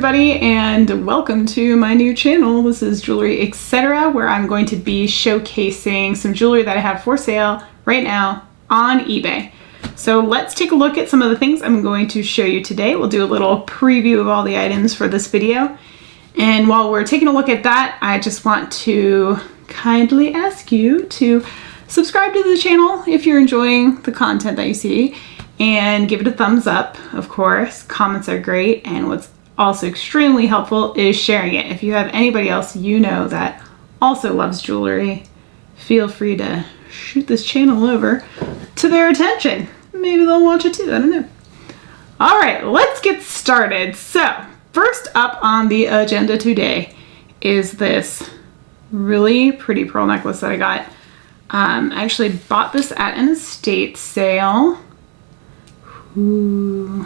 everybody, and welcome to my new channel. This is Jewelry Etc., where I'm going to be showcasing some jewelry that I have for sale right now on eBay. So let's take a look at some of the things I'm going to show you today. We'll do a little preview of all the items for this video. And while we're taking a look at that, I just want to kindly ask you to subscribe to the channel if you're enjoying the content that you see, and give it a thumbs up, of course. Comments are great, and what's also extremely helpful is sharing it. If you have anybody else you know that also loves jewelry, feel free to shoot this channel over to their attention. Maybe they'll watch it too, I don't know. All right, let's get started. So, first up on the agenda today is this really pretty pearl necklace that I got. I actually bought this at an estate sale. Ooh.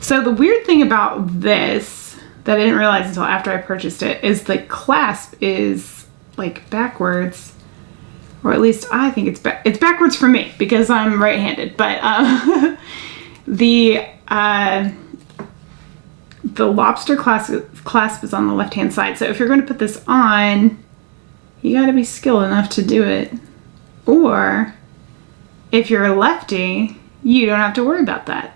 So the weird thing about this that I didn't realize until after I purchased it is the clasp is like backwards, or at least I think it's backwards for me because I'm right-handed. But the lobster clasp is on the left-hand side. So if you're going to put this on, you got to be skilled enough to do it. Or if you're a lefty, you don't have to worry about that.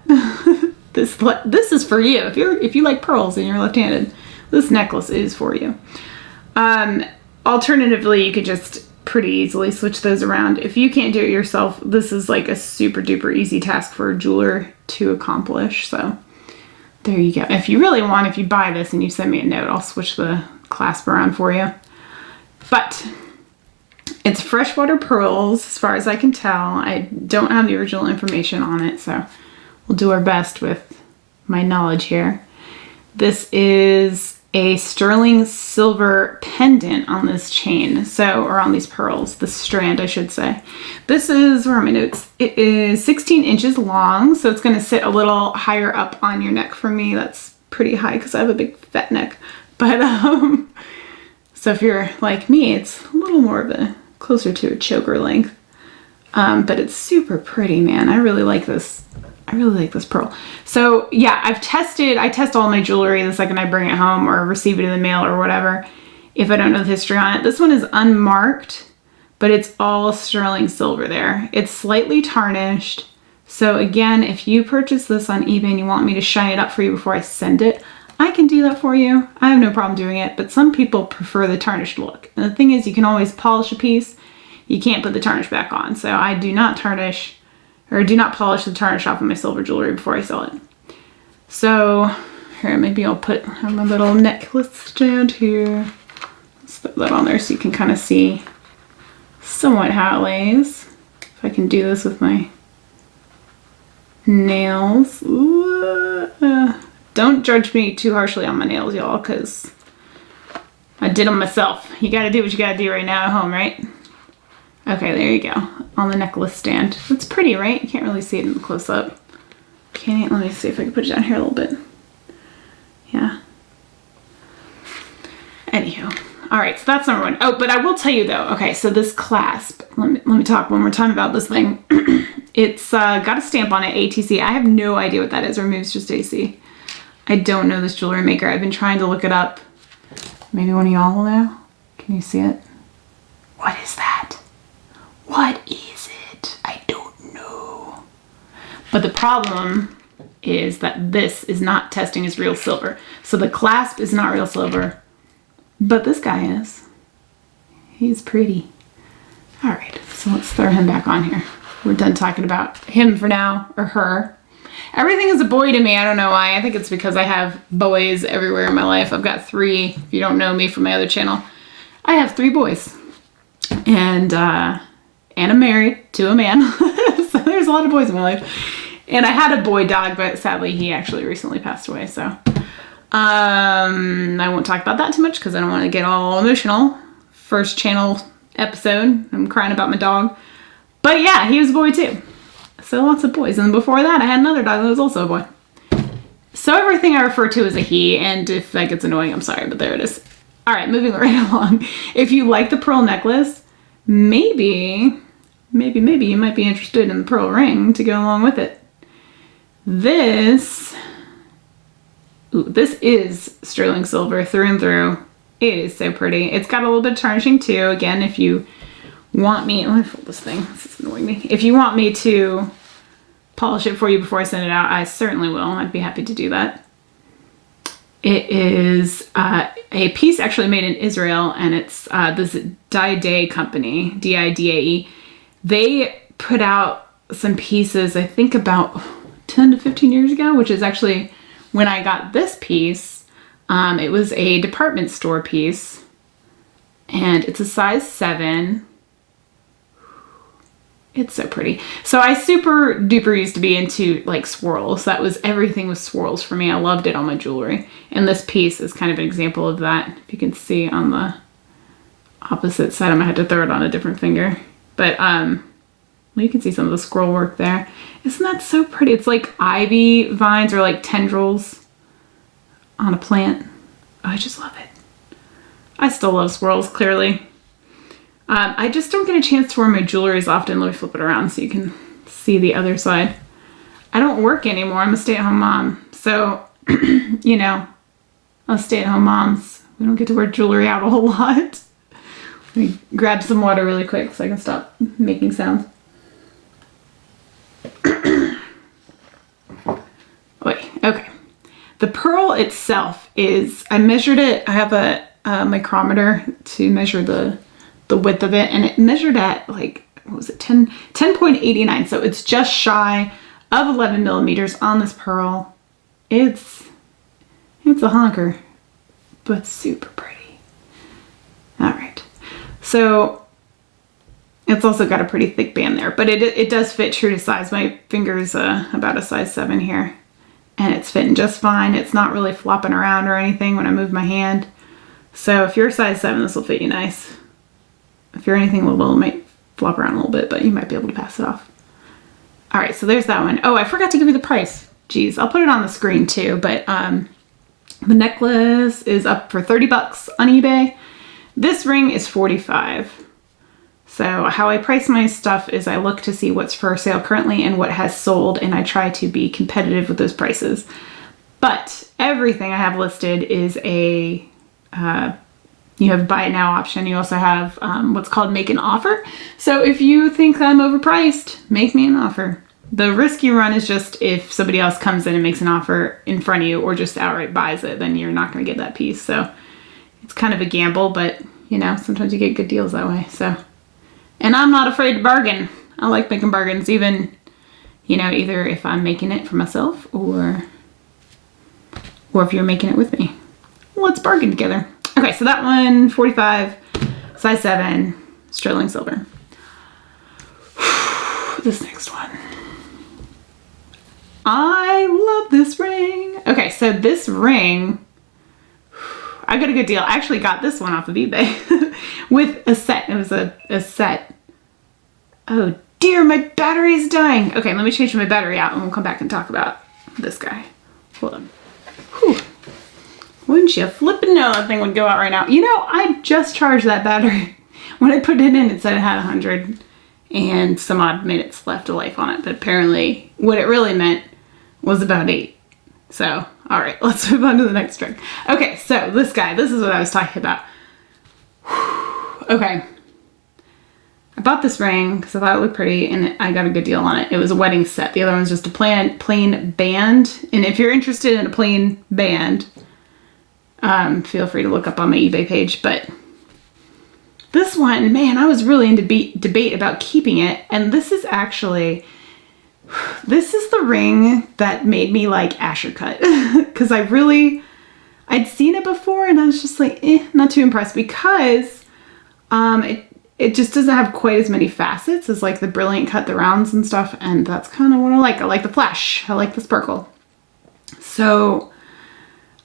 This is for you. If you like pearls and you're left-handed, this necklace is for you. Alternatively, you could just pretty easily switch those around. If you can't do it yourself, this is like a super duper easy task for a jeweler to accomplish. So there you go. If you really want, if you buy this and you send me a note, I'll switch the clasp around for you. But it's freshwater pearls, as far as I can tell. I don't have the original information on it, so we'll do our best with my knowledge here. This is a sterling silver pendant on this chain, or on these pearls, the strand, I should say. This is, where are my notes? It is 16 inches long, so it's going to sit a little higher up on your neck for me. That's pretty high because I have a big fat neck. But, so if you're like me, it's a little more of a closer to a choker length. But it's super pretty, man. I really like this. I really like this pearl. So yeah, I test all my jewelry the second I bring it home or receive it in the mail or whatever, if I don't know the history on it. This one is unmarked, but it's all sterling silver there. It's slightly tarnished. So again, if you purchase this on eBay and you want me to shine it up for you before I send it, I can do that for you. I have no problem doing it, but some people prefer the tarnished look. And the thing is, you can always polish a piece. You can't put the tarnish back on. So I do not tarnish, or do not polish the tarnish off of my silver jewelry before I sell it. So here, maybe I'll have my little necklace stand here. Let's put that on there so you can kind of see somewhat how it lays. If I can do this with my nails. Ooh, don't judge me too harshly on my nails, y'all, because I did them myself. You gotta do what you gotta do right now at home, right? Okay, there you go. On the necklace stand. It's pretty, right? You can't really see it in the close-up. Let me see if I can put it down here a little bit. Yeah. Anywho. Alright, so that's number one. Oh, but I will tell you though, okay, so this clasp, let me talk one more time about this thing. It's got a stamp on it, ATC. I have no idea what that is, or maybe it's just AC. I don't know this jewelry maker. I've been trying to look it up. Maybe one of y'all will know. Can you see it? What is that? What is it? I don't know. But the problem is that this is not testing as real silver. So the clasp is not real silver, but this guy is. He's pretty. All right, so let's throw him back on here. We're done talking about him for now, or her. Everything is a boy to me. I don't know why. I think it's because I have boys everywhere in my life. I've got 3. If you don't know me from my other channel, I have 3 boys. And I'm married to a man. So there's a lot of boys in my life. And I had a boy dog, but sadly he actually recently passed away. So I won't talk about that too much because I don't want to get all emotional. First channel episode, I'm crying about my dog. But yeah, he was a boy too. So lots of boys. And before that, I had another dog that was also a boy. So everything I refer to as a he, and if that gets annoying, I'm sorry, but there it is. All right, moving right along. If you like the pearl necklace, maybe you might be interested in the pearl ring to go along with it. This Ooh, this is sterling silver through and through. It is so pretty. It's got a little bit of tarnishing too. Again, if you want me, let me fold this thing. This is annoying me. If you want me to polish it for you before I send it out, I certainly will. I'd be happy to do that. It is a piece actually made in Israel, and it's this Didae company, Didae. They put out some pieces, I think about 10 to 15 years ago, which is actually when I got this piece. It was a department store piece, and it's a size 7. It's so pretty. So I super duper used to be into like swirls. That was everything with swirls for me. I loved it on my jewelry. And this piece is kind of an example of that. If you can see on the opposite side, I might have to throw it on a different finger. But well, you can see some of the scroll work there. Isn't that so pretty? It's like ivy vines or like tendrils on a plant. Oh, I just love it. I still love swirls, clearly. I just don't get a chance to wear my jewelry as often. Let me flip it around so you can see the other side. I don't work anymore. I'm a stay-at-home mom. So, you know, us stay-at-home moms, we don't get to wear jewelry out a whole lot. Let me grab some water really quick so I can stop making sounds. Wait, okay. The pearl itself is, I measured it. I have a micrometer to measure the width of it, and it measured at like, what was it, 10.89. So it's just shy of 11 millimeters on this pearl. It's a honker, but super pretty. All right. So it's also got a pretty thick band there, but it does fit true to size. My finger's about a size 7 here, and it's fitting just fine. It's not really flopping around or anything when I move my hand. So if you're a size 7, this will fit you nice. If you're anything little, it might flop around a little bit, but you might be able to pass it off. All right, so there's that one. Oh, I forgot to give you the price. Geez, I'll put it on the screen too, but the necklace is up for 30 bucks on eBay. This ring is 45. So how I price my stuff is I look to see what's for sale currently and what has sold, and I try to be competitive with those prices. But everything I have listed is a you have buy it now option. You also have what's called make an offer. So if you think I'm overpriced, make me an offer. The risk you run is just if somebody else comes in and makes an offer in front of you or just outright buys it, then you're not going to get that piece. So it's kind of a gamble, but you know, sometimes you get good deals that way. So, and I'm not afraid to bargain. I like making bargains, even, you know, either if I'm making it for myself or if you're making it with me. Let's bargain together. Okay, so that one, 45, size 7, sterling silver. This next one. I love this ring. Okay, so this ring, I got a good deal. I actually got this one off of eBay with a set. It was a set. Oh dear, my battery's dying. Okay, let me change my battery out and we'll come back and talk about this guy. Hold on. Whew. Wouldn't you flippin' know that thing would go out right now? You know, I just charged that battery. When I put it in, it said it had 100 and some odd minutes left of life on it. But apparently what it really meant was about 8. So, all right, let's move on to the next ring. Okay, so this guy, this is what I was talking about. Okay. I bought this ring because I thought it looked pretty and I got a good deal on it. It was a wedding set. The other one's just a plain band. And if you're interested in a plain band, feel free to look up on my eBay page. But this one, man, I was really in debate about keeping it. And this is the ring that made me like Asher Cut. Because I'd seen it before and I was just like, not too impressed because it just doesn't have quite as many facets as like the Brilliant Cut, the rounds and stuff. And that's kind of what I like. I like the flash. I like the sparkle. So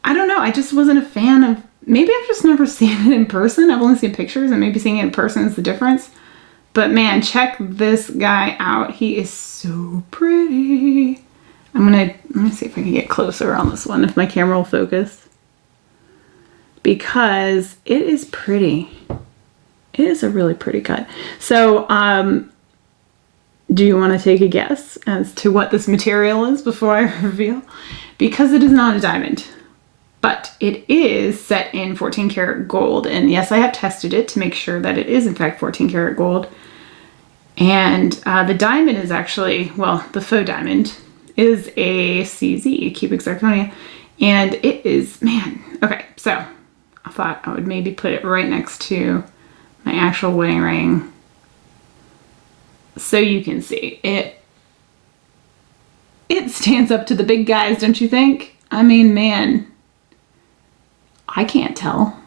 I don't know. I just wasn't a fan of, maybe I've just never seen it in person. I've only seen pictures and maybe seeing it in person is the difference. But man, check this guy out. He is so pretty. Let me see if I can get closer on this one, if my camera will focus. Because it is pretty. It is a really pretty cut. So, do you want to take a guess as to what this material is before I reveal? Because it is not a diamond. But it is set in 14 karat gold. And yes, I have tested it to make sure that it is in fact 14 karat gold. And the diamond is actually, well, the faux diamond is a CZ, cubic zirconia. And it is, man, okay, so I thought I would maybe put it right next to my actual wedding ring so you can see. It stands up to the big guys, don't you think? I mean, man, I can't tell.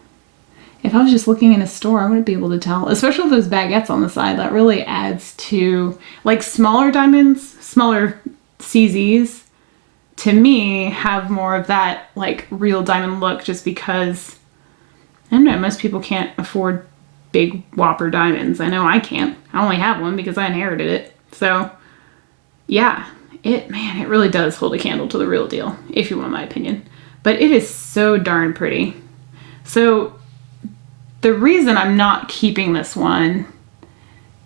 If I was just looking in a store, I wouldn't be able to tell, especially with those baguettes on the side. That really adds to, like, smaller diamonds, smaller CZs, to me, have more of that, like, real diamond look just because, I don't know, most people can't afford big whopper diamonds. I know I can't. I only have one because I inherited it. So, yeah, it really does hold a candle to the real deal, if you want my opinion. But it is so darn pretty. So the reason I'm not keeping this one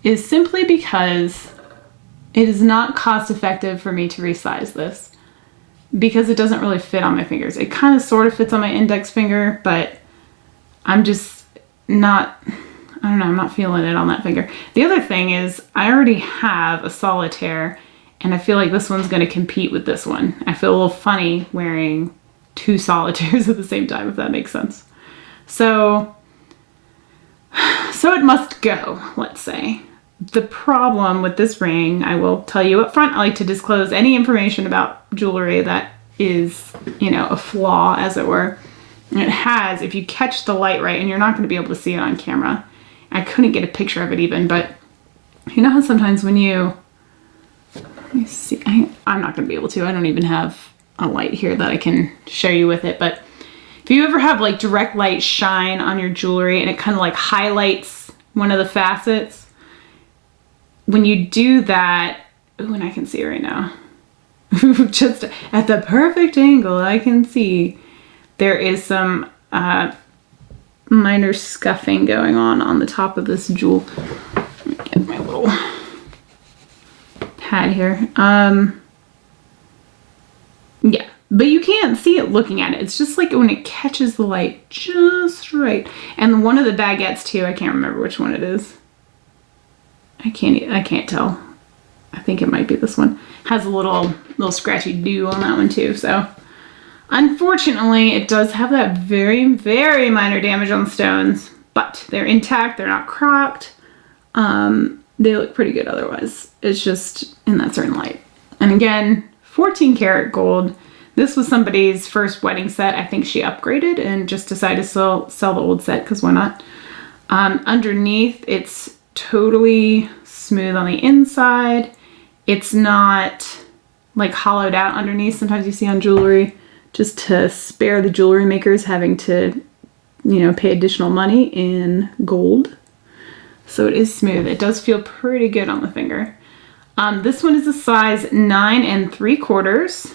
is simply because it is not cost effective for me to resize this, because it doesn't really fit on my fingers. It kind of sort of fits on my index finger, but I'm just not, I don't know, I'm not feeling it on that finger. The other thing is I already have a solitaire, and I feel like this one's going to compete with this one. I feel a little funny wearing two solitaires at the same time, if that makes sense. So it must go, let's say. The problem with this ring, I will tell you up front, I like to disclose any information about jewelry that is, you know, a flaw, as it were. And it has, if you catch the light right, and you're not going to be able to see it on camera. I couldn't get a picture of it even, but you know how sometimes when you, let me see, I'm not going to be able to. I don't even have a light here that I can show you with it, but if you ever have like direct light shine on your jewelry and it kind of like highlights one of the facets, when you do that, ooh, and I can see it right now, just at the perfect angle I can see, there is some minor scuffing going on the top of this jewel. Let me get my little pad here. Yeah, but you can't see it looking at it. It's just like when it catches the light just right. And one of the baguettes too, I can't remember which one it is. I can't tell. I think it might be this one. Has a little scratchy dew on that one too. So unfortunately, it does have that very, very minor damage on the stones, but they're intact. They're not cracked. They look pretty good otherwise. It's just in that certain light. And again, 14 karat gold. This was somebody's first wedding set. I think she upgraded and just decided to sell the old set because why not? Underneath, it's totally smooth on the inside. It's not like hollowed out underneath. Sometimes you see on jewelry, just to spare the jewelry makers having to, you know, pay additional money in gold. So it is smooth. It does feel pretty good on the finger. This one is a size 9 3/4,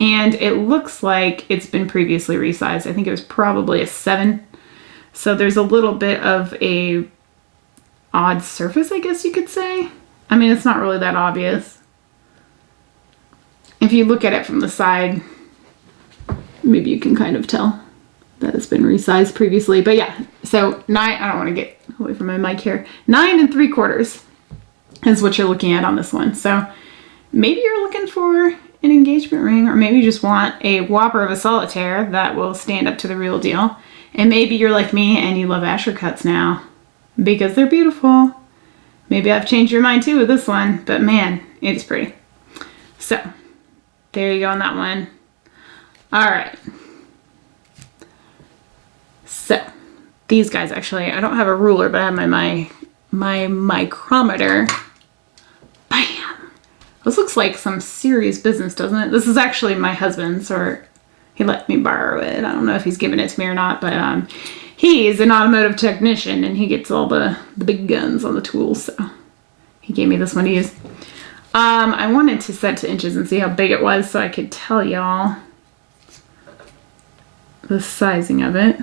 and it looks like it's been previously resized. I think it was probably a 7. So there's a little bit of a odd surface, I guess you could say. I mean, it's not really that obvious. If you look at it from the side, maybe you can kind of tell that it's been resized previously. But yeah, so 9, I don't want to get away from my mic here. 9 3/4 is what you're looking at on this one. So maybe you're looking for an engagement ring, or maybe you just want a whopper of a solitaire that will stand up to the real deal. And maybe you're like me and you love Asher cuts now because they're beautiful. Maybe I've changed your mind too with this one, but man, it is pretty. So there you go on that one. All right. So these guys, actually, I don't have a ruler, but I have my micrometer. Bam! This looks like some serious business, doesn't it? This is actually my husband's, or he let me borrow it. I don't know if he's giving it to me or not, but he's an automotive technician and he gets all the big guns on the tools, so he gave me this one to use. I wanted to set to inches and see how big it was so I could tell y'all the sizing of it.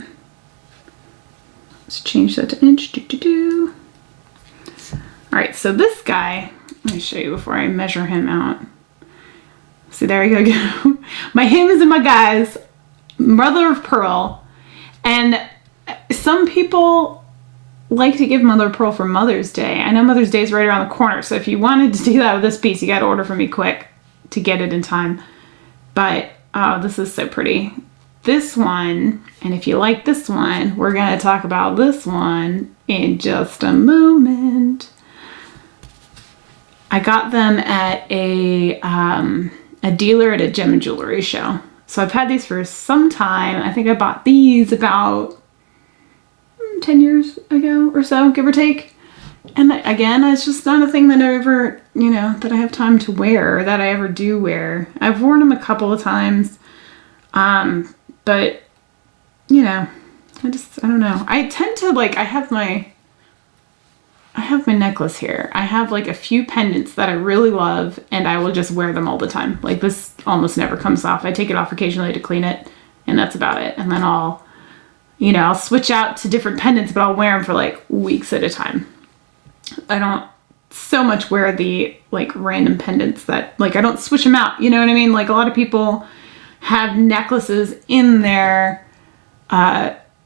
Let's change that to inch. All right, so this guy, let me show you before I measure him out. See, there you go. My hims and my guys mother of pearl. And some people like to give mother of pearl for Mother's Day. I know Mother's Day is right around the corner, so if you wanted to do that with this piece, you got to order from me quick to get it in time. But oh, this is so pretty. This one, and if you like this one, we're going to talk about this one in just a moment. I got them at a dealer at a gem and jewelry show. So I've had these for some time. I think I bought these about 10 years ago or so, give or take. And again, it's just not a thing that I ever, that I have time to wear, or that I ever do wear. I've worn them a couple of times. But, I don't know. I tend to I have my necklace here. I have a few pendants that I really love, and I will just wear them all the time. This almost never comes off. I take it off occasionally to clean it, and that's about it. And then I'll switch out to different pendants, but I'll wear them for weeks at a time. I don't so much wear the random pendants that I don't switch them out. You know what I mean? A lot of people have necklaces in their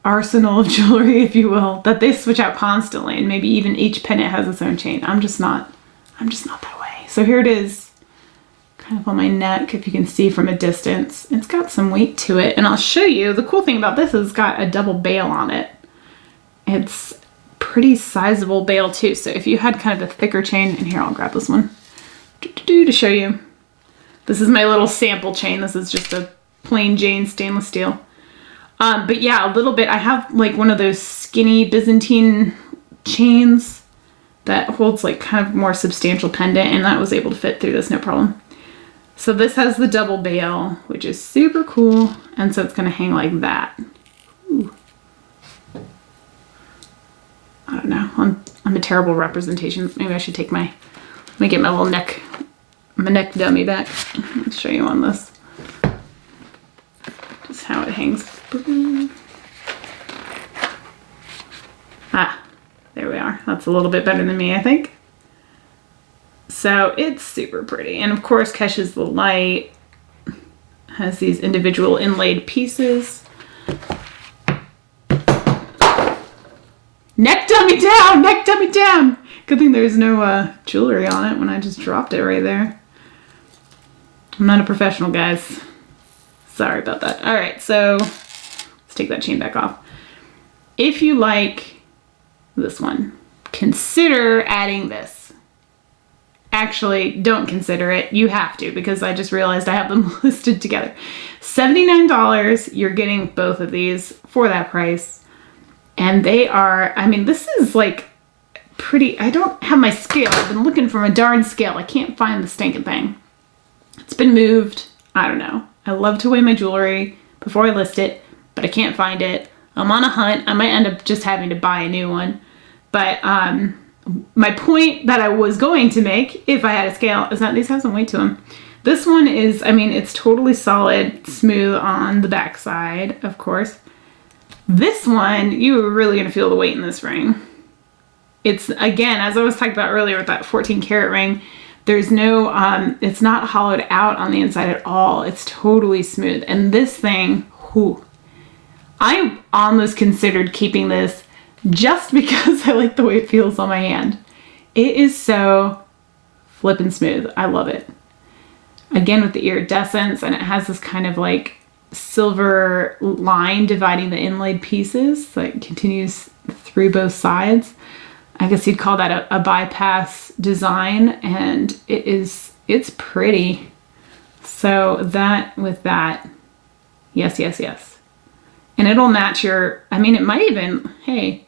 arsenal of jewelry, if you will, that they switch out constantly, and maybe even each pendant has its own chain. I'm just not that way. So here it is, kind of on my neck, if you can see from a distance. It's got some weight to it, and I'll show you. The cool thing about this is it's got a double bail on it. It's pretty sizable bail too, so if you had kind of a thicker chain, and here, I'll grab this one to show you. This is my little sample chain. This is just a plain Jane stainless steel. But yeah, a little bit. I have one of those skinny Byzantine chains that holds kind of more substantial pendant, and that was able to fit through this no problem. So this has the double bail, which is super cool, and so it's going to hang like that. Ooh. I don't know. I'm a terrible representation. Maybe I should take let me get my little neck dummy back. I'll show you on this. Just how it hangs. Ah, there we are. That's a little bit better than me, I think. So it's super pretty. And of course, Kesha's the Light has these individual inlaid pieces. Neck dummy down! Neck dummy down! Good thing there's no jewelry on it when I just dropped it right there. I'm not a professional, guys. Sorry about that. All right, so let's take that chain back off. If you like this one, consider adding this. Actually, don't consider it. You have to, because I just realized I have them listed together. $79, you're getting both of these for that price. And they are, this is pretty, I don't have my scale. I've been looking for a darn scale. I can't find the stinking thing. It's been moved. I don't know. I love to weigh my jewelry before I list it, but I can't find it. I'm on a hunt. I might end up just having to buy a new one. But my point that I was going to make, if I had a scale, is that these have some weight to them. This one is, it's totally solid, smooth on the back side, of course. This one, you're really going to feel the weight in this ring. It's, again, as I was talking about earlier with that 14 karat ring, there's no, it's not hollowed out on the inside at all. It's totally smooth. And this thing, whew, I almost considered keeping this just because I like the way it feels on my hand. It is so flippin' smooth. I love it. Again, with the iridescence, and it has this kind of silver line dividing the inlaid pieces that continues through both sides. I guess you'd call that a bypass design, and it's pretty. So that with that, yes. And it'll match your, it might even, hey,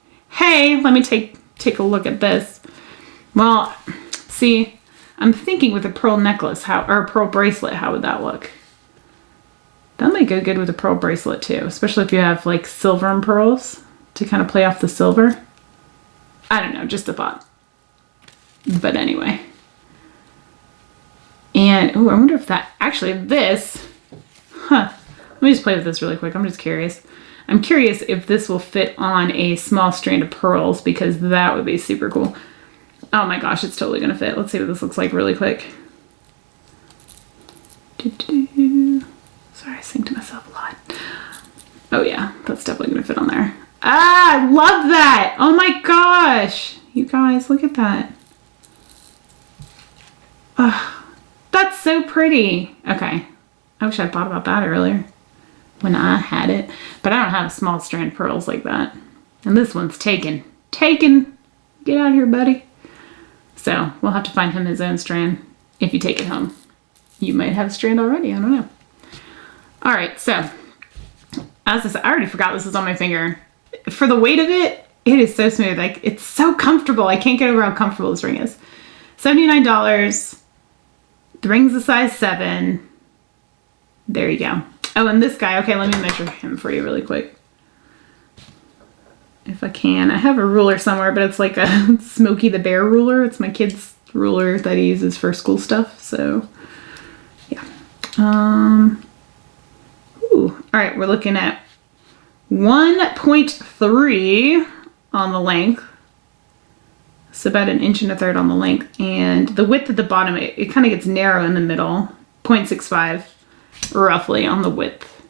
let me take a look at this. Well, see, I'm thinking with a pearl necklace, or a pearl bracelet, how would that look? That might go good with a pearl bracelet too, especially if you have silver and pearls to kind of play off the silver. I don't know, just a thought. But anyway. And, I wonder if that, actually this, let me just play with this really quick. I'm just curious. I'm curious if this will fit on a small strand of pearls, because that would be super cool. Oh my gosh, it's totally gonna fit. Let's see what this looks like really quick. Sorry, I sing to myself a lot. Oh yeah, that's definitely gonna fit on there. Ah, I love that. Oh my gosh. You guys, look at that. Oh, that's so pretty. Okay. I wish I'd thought about that earlier when I had it. But I don't have small strand pearls like that. And this one's taken. Taken. Get out of here, buddy. So we'll have to find him his own strand if you take it home. You might have a strand already. I don't know. All right. So as I said, I already forgot this is on my finger. For the weight of it, it is so smooth. Like, it's so comfortable. I can't get over how comfortable this ring is. $79. The ring's a size 7. There you go. Oh, and this guy. Okay, let me measure him for you really quick. If I can. I have a ruler somewhere, but it's like a Smokey the Bear ruler. It's my kid's ruler that he uses for school stuff. So, yeah. Ooh. All right, we're looking at 1.3 on the length. So about 1 1/3 inches on the length. And the width at the bottom, it kind of gets narrow in the middle. 0.65 roughly on the width.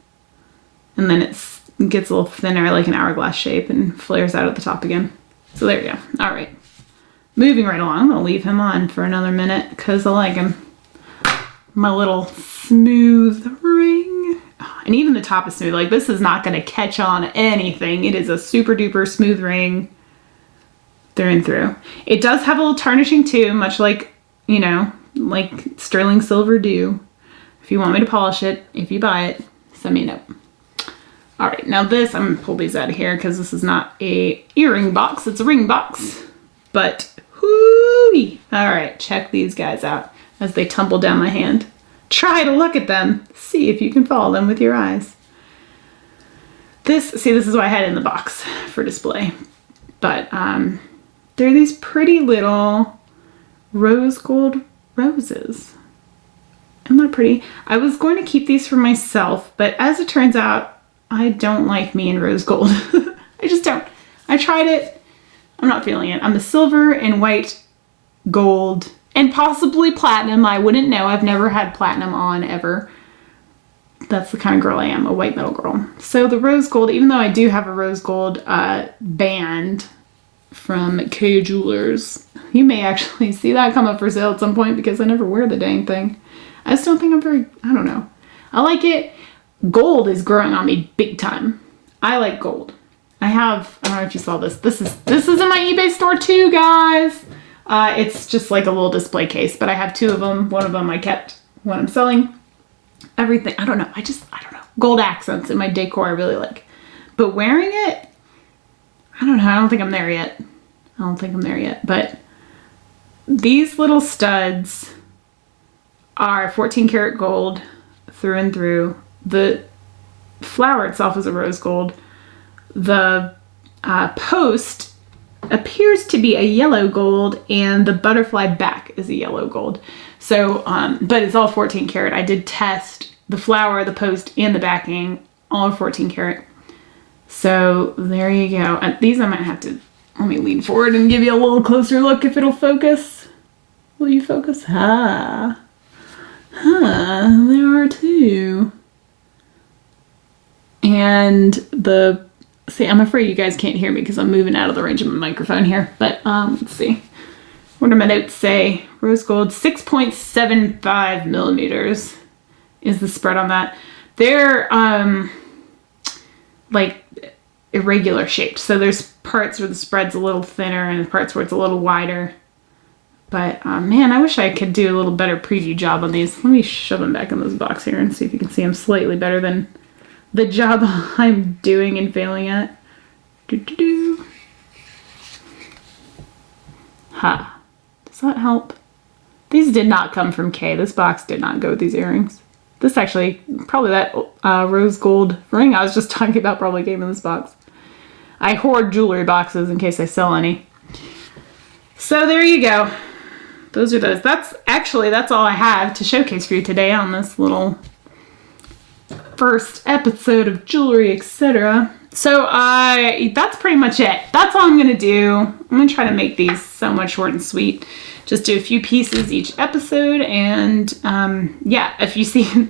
And then it gets a little thinner, like an hourglass shape, and flares out at the top again. So there you go. All right. Moving right along. I'm going to leave him on for another minute because I like him. My little smooth ring. And even the top is smooth. Like, this is not going to catch on anything. It is a super duper smooth ring through and through. It does have a little tarnishing too, much like, you know, like sterling silver do. If you want me to polish it, if you buy it, send me a note. All right, now this, I'm going to pull these out of here because this is not a earring box. It's a ring box. But, whoo-wee. All right, check these guys out as they tumble down my hand. Try to look at them. See if you can follow them with your eyes. This is what I had in the box for display. But they're these pretty little rose gold roses. Isn't that pretty? I was going to keep these for myself, but as it turns out, I don't like me in rose gold. I just don't. I tried it. I'm not feeling it. I'm a silver and white gold and possibly platinum. I wouldn't know. I've never had platinum on ever. That's the kind of girl I am, a white metal girl. So the rose gold, even though I do have a rose gold band from Kay Jewelers, you may actually see that come up for sale at some point because I never wear the dang thing. I just don't think I don't know. I like it. Gold is growing on me big time. I like gold. I don't know if you saw this. This is in my eBay store too, guys. It's just like a little display case, but I have 2 of them. One of them I kept when I'm selling. Everything, I don't know. I don't know. Gold accents in my decor I really like. But wearing it, I don't know. I don't think I'm there yet. But these little studs are 14 karat gold through and through. The flower itself is a rose gold. The post appears to be a yellow gold, and the butterfly back is a yellow gold. So, but it's all 14 karat. I did test the flower, the post, and the backing, all 14 karat. So there you go. And these I might have to, let me lean forward and give you a little closer look if it'll focus. Will you focus? There are 2. And see, I'm afraid you guys can't hear me because I'm moving out of the range of my microphone here. But let's see. What do my notes say? Rose gold, 6.75 millimeters is the spread on that. They're like irregular shaped. So there's parts where the spread's a little thinner and parts where it's a little wider. But man, I wish I could do a little better preview job on these. Let me shove them back in this box here and see if you can see them slightly better than the job I'm doing and failing at. Ha. Does that help? These did not come from Kay. This box did not go with these earrings. This actually, probably that rose gold ring I was just talking about probably came in this box. I hoard jewelry boxes in case I sell any. So there you go. Those are those. That's all I have to showcase for you today on this little first episode of Jewelry Etc. So that's pretty much it. That's all I'm going to do. I'm going to try to make these somewhat short and sweet. Just do a few pieces each episode. And yeah, if you see,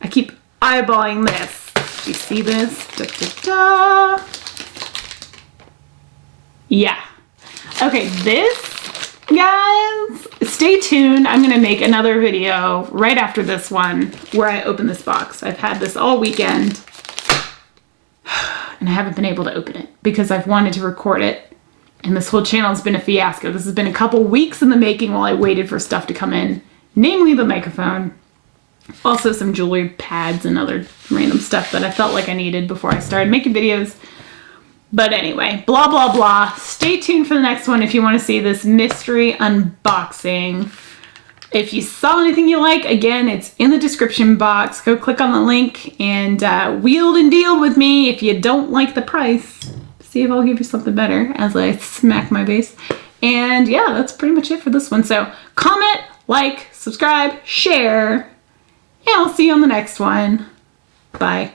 I keep eyeballing this. Do you see this? Da, da, da. Yeah. Okay, this, guys, stay tuned. I'm gonna make another video right after this one where I open this box. I've had this all weekend and I haven't been able to open it because I've wanted to record it. And this whole channel has been a fiasco. This has been a couple weeks in the making while I waited for stuff to come in, namely the microphone, also some jewelry pads and other random stuff that I felt like I needed before I started making videos. But anyway, blah, blah, blah. Stay tuned for the next one if you want to see this mystery unboxing. If you saw anything you like, again, it's in the description box. Go click on the link and wheel and deal with me if you don't like the price. See if I'll give you something better as I smack my face. And yeah, that's pretty much it for this one. So comment, like, subscribe, share, and I'll see you on the next one. Bye.